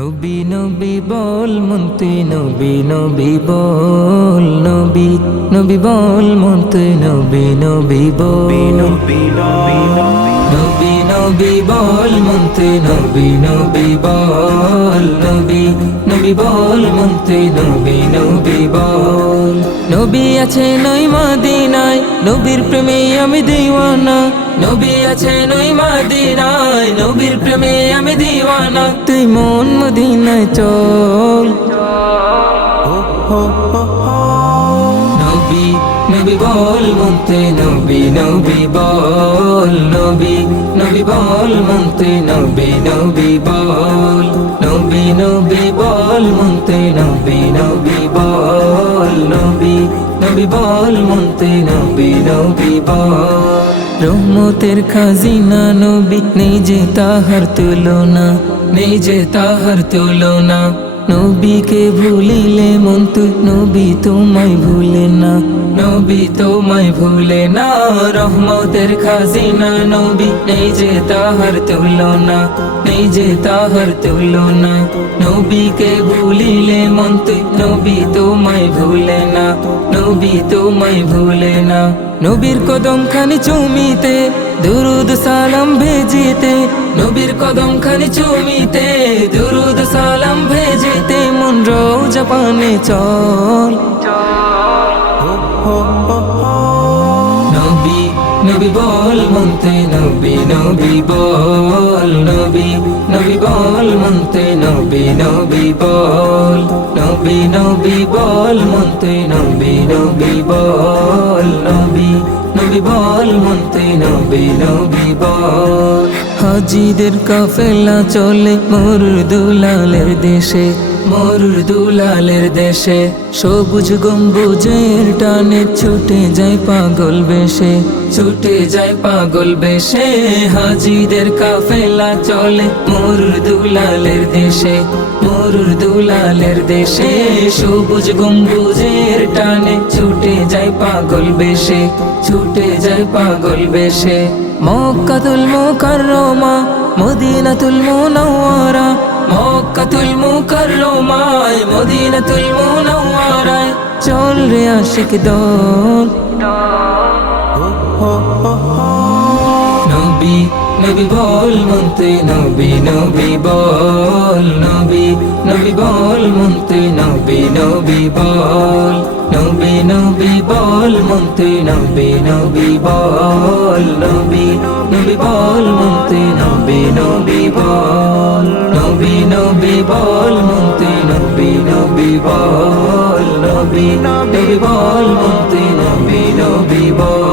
নবী নবী বল মন্তে নবী নবী বল নবী নবী বল মন্তে নবী নবী বল নবী নবী বল মন্তে নবী নবী বল নবী নবী বল মন্তে নবী নবী বল। নবী আছে নই মদিনায় নবীর প্রেমে আমি দিওয়ানা, নবী আছে নই মদিনায় নবীর প্রেমে আমি দিওয়ানা। তুই মন মদিনায় চল নবী নবী বল মন্তে নবী নবী বল নবী নবী বল মন্তে নবী নবী বল নবী নবী বল মন্তে নবী নবী বল নবী নবী বল মন্তে নবী নবী বল। রহমতের খাজিনা নবী নেই যে তাহার তুলনা, নেই যে তাহার তুলনা। নবীকে ভুলিলে মন তুই নবী তোমায় ভুলে না, নবী তোমায় ভুলে না। রহমতের খাজিনা নবী নেই যে তাহার তুলনা, নেই যে তাহার তুলনা। নবীকে ভুলিলে মন তুই নবী তোমায় ভুলে না, নবী তোমায় ভুলে না। নবীর কদম খানি চুমিতে দুরুদ সালাম ভেজিতে, নবীর কদম খানি চুমিতে দুরুদ সালাম ভেজিতে। মন রোজা পানে চল নবী নবী বল মন্তে নবী নবী বল নবী নবী বল মন্তে নবী নবী বল নবী নবী বল মন্তে নবী নবী বল নবী নবী বল মন্তে নবী নবী বল। হাজিদের কাফেলা চলে মরুর দুলালের দেশে, মরুর দুলালের দেশে। সবুজ গম্বুজের টানে ছুটে যায় পাগল বেশে, ছুটে যায় পাগল বেশে। হাজিদের কাফেলা চলে মরুর দুলালের দেশে, মরুর দুলালের দেশে। সবুজ গম্বুজের টানে ছুটে যায় পাগল বেশে, ছুটে যায় পাগল বেশে। মক্কাতুল মুকাররমা মদিনাতুল মুনাওয়ারা, মক্কাতুল মুকাররমায় মদিনাতুল মুনাওয়ারায়। চল রে আশিক দল নবী নবী বল মন্তে নবী নবী বল নবী নবী বল মন্তে নবী নবী বল নবী নবী বল মন্তে নবী নবী বল নবী নবী বল মন্তে নবী নবী বল নবী নবী বল মন্তে নবী নবী বল নবী নবী বল মন্তে নবী নবী বল।